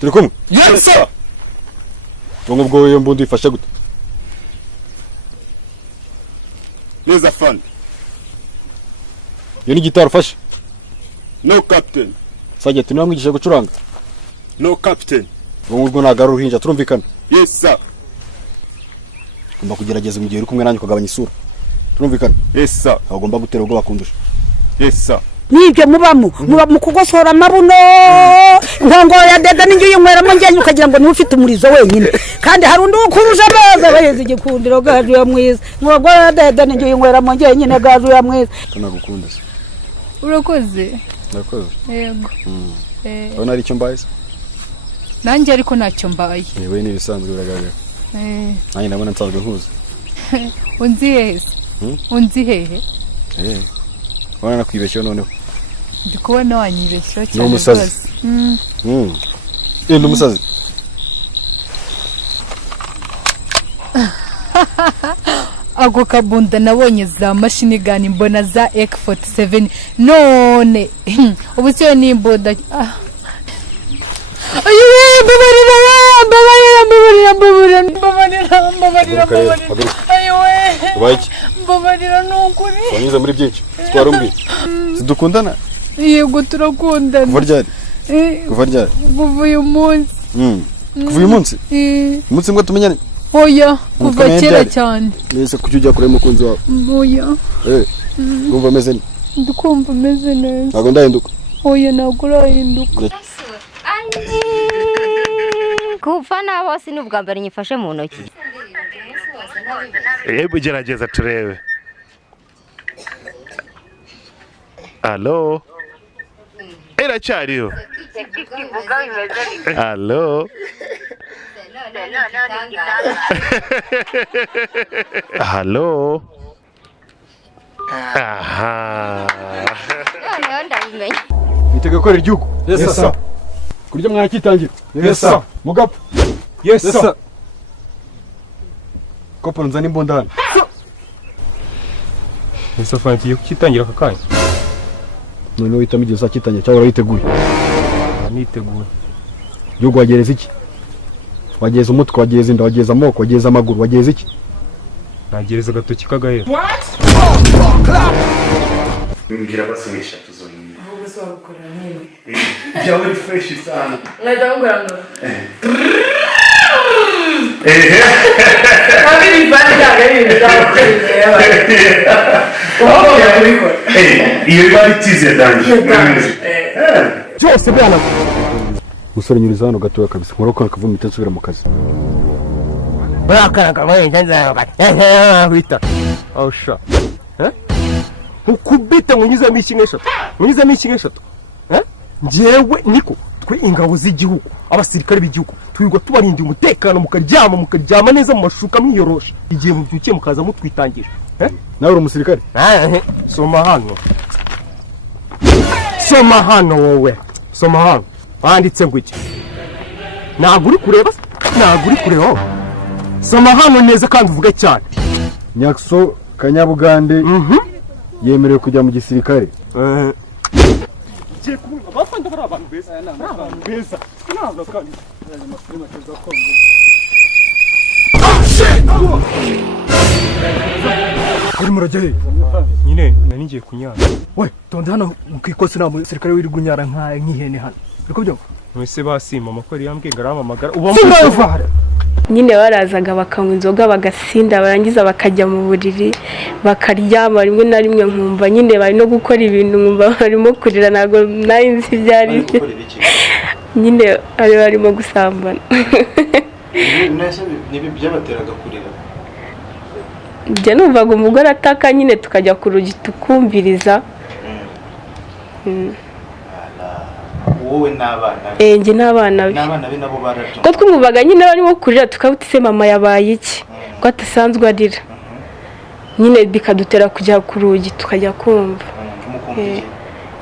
turi kumwe? Yes sir. Tungo bwo iyo mbundi ifashe gute? Neza fan. Yo ni gitaro ufashe? No captain. Sajeti niwe mwigisha gucuranga? No captain. Ubwo nagaru ruhinja turumvikana? Yes sir. Ugomba kugerageza mu gihe uri kumwe nanjye kugabanya isura. Turumvikana? Yes sir. Agomba gutera ubwo bakundusha. Yes sir. Nibyo mubamu kugosora amabuno nkongo ya deda ninjye yinweramo njye ukagira ngo ni ufite umurizo wenyine kandi hari undi ukuruje amazi abayeze igikundiro gaju ya mwiza nkongo ya deda ninjye yinweramo njye nyine gaju ya mwiza tunagukunda se. Urakoze? Ndakoze. Yego. Ona ari cyo mbaye? Nanjye ariko ntacyo mbaye. Yewe ni bisanzwe biragaragara. Nanjye nabona nsanzwe nkuze. Unzi hehe? Unzi hehe? Wana nakwibeshye noneho. Ndikubona wanyibeshye cyane. N'umusazi. N'umusazi. Ako kabunda nabonye za machine gun mbona za AK47 none ubu cyo ni imboda. Ayo babarira. Ayo Ubayiki. Babarira nukuri. Wanyuze muri byinshi. Sitwara umbi. Sidukundana? Yego turakundana. Kuva ryari? Kuva ryari? Kuva uyu munsi. Kuva uyu munsi? Umunsi mbwa tumenyane? Oya, kuva kera cyane. Nese kujya kure mukunzi wawe? Oya. Ngumva meze neza. Ndikumva meze neza. Ntago ndahinduka. Oya ntago urahinduka. Kufa nabo si n'ubwa mbere nyifashe mu ntoki. Yebo gerageza turebe. Allo. Era cyariyo. Allo. Allo. Aha. Itega ko igihugu. Yes sir. Kurya mwana kitangira. Yes sir. Mugap. Yes sir. Kopo nzani imbunda. Ese fani tugiye kukitangira aka kanya. None uhitamo igihe uzakitangira cyangwa urayiteguye? Niteguye. Gihugu wagereza iki? Wageza umutwe, wageza inda, wageza amoko, wageza amaguru, wageza iki? Nagereza agatoki kagahera. Mbwira basubisha tuzonyine. Ahubwo se wabukora nini? Byawe ari fresh sana. Ngahita ngukora ngo Kabiri bandi ntabwo iyo bari tize danje. Byose byana. Musore nyuriza hano gatoya kabisa. Nkoroko akavuma itansubira mu kazi. Bakaraga mwenza bita. Ausha. Ukubita munyuza mishingesha. Munyuza mishingesha. Njewe niko twe ingabo z'igihugu abasirikare b'igihugu twirwa tubarinda umutekano mukaryama neza mu mashuka mwiyorosha igihe mubyukiye mukaza mutwitangira. Nawe uri umusirikare? Soma hano. Soma hano wowe. Soma hano. Banditse ngo iki? Ntabwo uri kureba? Ntabwo uri kureba? Soma hano neza kandi uvuge cyane. Nyakso Kanyabugande yemerewe kujya mu gisirikare. Bafanda bari abantu beza. Abantu beza. Ntabwo kandi. Uri muraje. Nyine nani ngiye kunyara. We, tonde hano mukikose na musirikare wiri gunyara nk'ihene hano. Biko byo? Mwese basima amakori yambwiye ngaramamagara. Uba nyine barazaga bakanywa inzoga bagasinda barangiza bakajya mu buriri bakaryama rimwe na rimwe nkumva nyine bari no gukora ibintu nkumva barimo kurira nago nayinzi byari nyine ari barimo gusambana. Nibi byabateraga kurira. Njye numvaga umugore ataka nyine tukajya ku rugi tukumviriza. Wowe n'abana. Njye n'abana be. N'abana be nabo barato. Ko twumvaga nyine barimo kurira tukabutse mama yabaye iki ko atasanzwe arira. Nyine bikadutera kujya ku rugi tukajya kumva.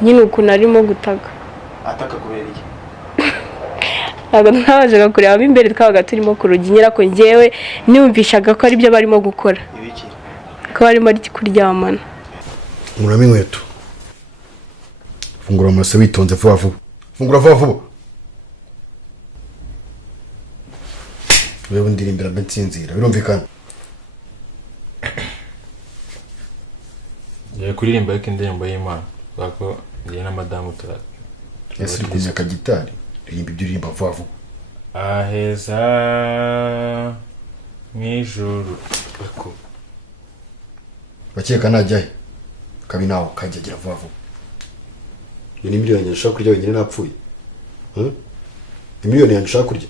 Nyine ukuntu arimo gutaka. Ataka kubera iki? Ntabwo ntabajaga kureba imbere twabaga turimo ku rugi nyira ko njyewe niyumvishaga ko ari byo barimo gukora. Ibiki? Ko barimo kuryamana. Murame inkweto. Fungura amase witonze vuba vuba. Fungura vuba vuba. wewe ndirimbira mbensinzira birumvikana. Ya kuririmba ariko indirimbo y'Imana bako ngiye na madamu turata. Ese kunya ka gitari ririmba ibyo ririmba vuba. Aheza mwijuru bako bakeka najyahe kabi nawo kajya gira vuba. Iyo ni miliyoni nshaka kurya wenyine napfuye. Miliyoni nshaka kurya.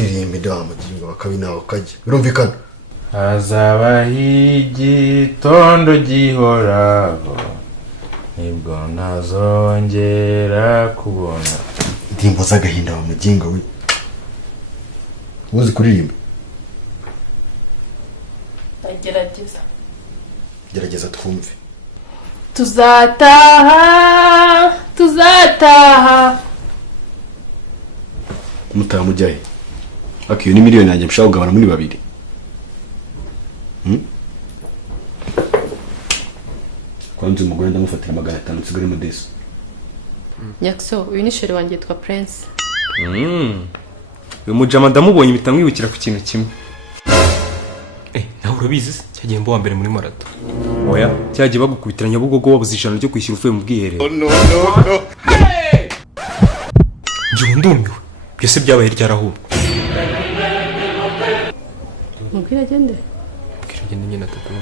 Ririmba idama gingo bakabi nawo kajya birumvikana. Hazaba igitondo gihoraho nibwo ntazongera kubona indirimbo z'agahinda wa mugingo we. Uzi kuririmba? Gerageza twumve. Tuzataha Mutaha mujyahe. Akiyo ni miliyoni yanjye mshaka kugabana muri babiri. Kwanza umugore ndamufatira 500 nsigare mu deso. Nyakso uyu ni sheri wanjye yitwa Prince. Uyu mujama ndamubonye bitamwibukira ku kintu kimwe. Nawe urabizi cyagiye mbo wa mbere muri marato. Oya cyagiye bagukubitira Nyabugogo wabuze ijana ryo kwishyura uvuye mu bwiherero. No. Njye ndumiwe. Byose byabaye ryarahubwo. Mubwira gende. Kiragenda nyine atatu.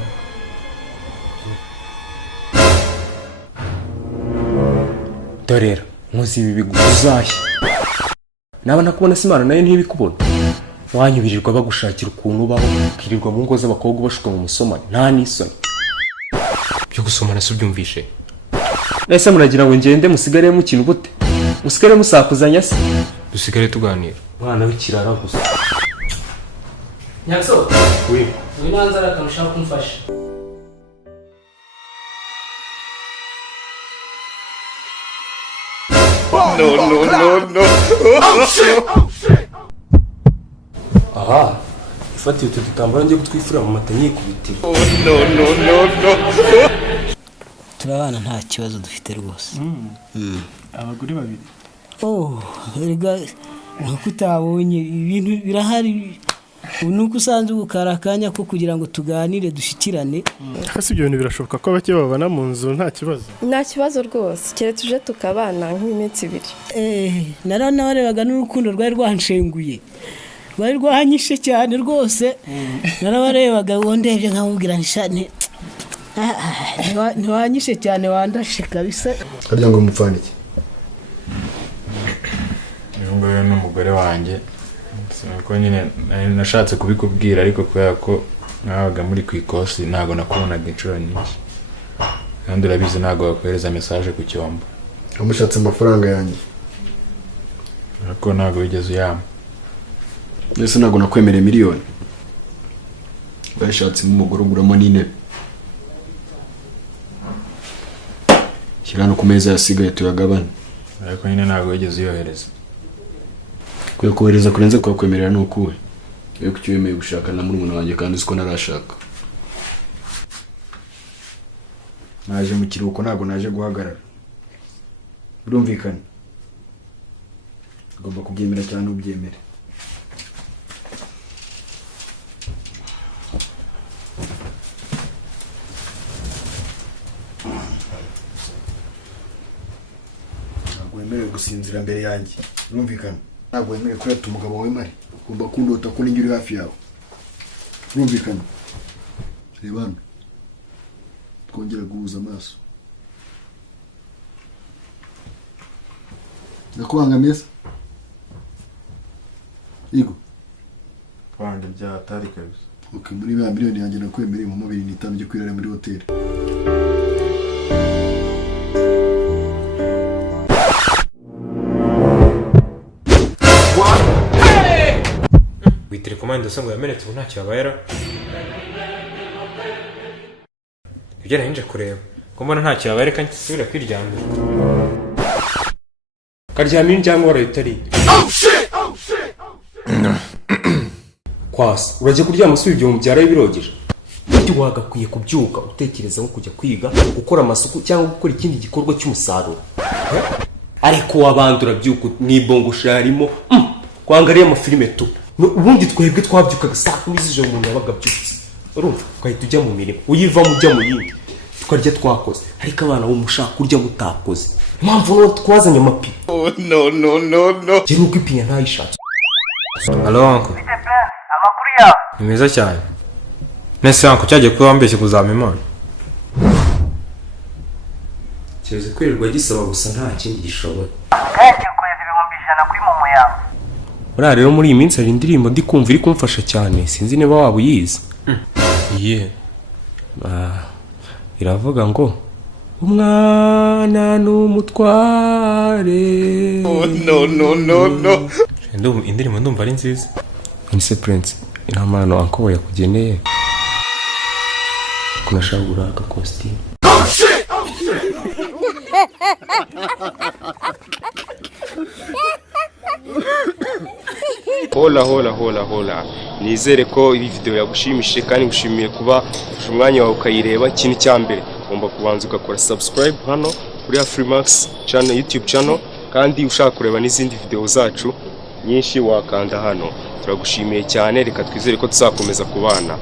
Dorera nkuzi ibi biguzaye. Naba nakubona Simana nayo ntibikubona. Wanyubirirwa bagushakira ukuntu baho kirirwa mu ngo z'abakobwa bashuka mu musomane nta nisoni. Byo gusomana se byumvishe. Nese muragira ngo ngende musigare mu kintu gute? Musigare musakuzanya se? Dusigare tuganira. Mwana w'ikirara gusa. Nyakso. Oui. Uyu nanzara kamushaka kumfasha. No. Aha. Ifatiye utu dutambaro ngiye gutwifura mu mata nyikubitira. No. Turabana nta kibazo dufite rwose. Abagore babiri. Erega nkuko utabonye ibintu birahari. Nuko usanze ubukarakanya ko kugira ngo tuganire dushikirane. Hasi ibyo bintu birashoboka ko bake babana mu nzu nta kibazo. Nta kibazo rwose. Kire tuje tukabana nk'iminsi ibiri. Naranabarebaga n'urukundo rwari rwanshenguye. Rwari rwanyishe cyane rwose. Narabarebaga wondebye nkamubwira nshane. Ntiwanyishe cyane wandashe kabisa. Harya ngo mupfanike. Ngo n'umugore wanjye ko nyine nashatse kubikubwira ariko kubera ko nabaga muri kwikosi ntago nakubonaga inshuro nyinshi kandi urabizi ntago bakohereza message ku cyombo. Amushatse amafaranga yanjye ariko ntago wigeze uyama. Nese ntago nakwemereye miliyoni. Bayashatse mu mugore uguramo n'intebe. Kirano ku meza yasigaye tuyagabana. Ariko nyine ntago wigeze uyohereza. Kwe kohereza kurenze kwa kwemerera n'ukuwe. Yo kucyemeye gushaka na murumuna wanjye kandi uko narashaka. Naje mu kiruhuko ntago naje guhagarara. Birumvikana. Ngomba kubyemera cyane ubyemere. Wemerewe gusinzira mbere yanjye. Birumvikana. Ntabwo wemerewe kureta umugabo wawe mari. Ugomba kundota ko ninjye uri hafi yawe. Birumvikana. Reba hano. Twongera guhuza amaso. Ndakubangamiye se? Igo. Kwanga byatari kabisa. Okay, muri ba miliyoni yanjye nakwemereye mu 25 byo kwirara muri hotel. Telekomande ndasanga yamenetse ubu ntacyo yabayera. Ibyo nahinje kureba. Ko mbona ntacyo yabayera kandi sibira kwiryamira. Karyamira njyango wara itari. Kwasa, uraje kuryama usubije mu byara birogeje. Icyo wagakwiye kubyuka utekereza nko kujya kwiga, gukora amasuku cyangwa gukora ikindi gikorwa cy'umusaruro. Ariko wabandura byuko nibongo sharimo. Kwangariye amafilime tu. ubundi twebwe twabyukaga saa 10 z'ijoro umuntu yabaga abyutse urumva twahita ujya mu mirimo uyivamo ujya mu yindi tukarya twakoze ariko abana bo mushaka kurya mutakoze impamvu no twazanye amapi no je nuko ipinya ntayishatse. Halo anko amakuru yawe ni meza cyane nese anko cyagiye kuba wambeshye kuzama Imana kireze kwirirwa gisaba gusa nta kindi gishobora kandi ukwezi 100 kuri momo yawe. Uriya rero muri iyi minsi hari indirimbo ndi kumva iri kumfasha cyane sinzi niba waba uyizi. Iye iravuga ngo umwana n'umutware. no indirimbo ndumva ari nziza. Nise Prince inamano anko yakugeneye kunashagura aka costume. Hola nizere ko iyi video yagushimishije kandi ngushimiye kuba ufashe umwanya wawe ukayireba. Ikintu cya mbere ugomba kubanza ugakora subscribe hano kuri Afrimax channel YouTube channel, kandi ushaka kureba n'izindi video zacu nyinshi wakanda hano. Turagushimiye cyane, reka twizere ko tuzakomeza kubana.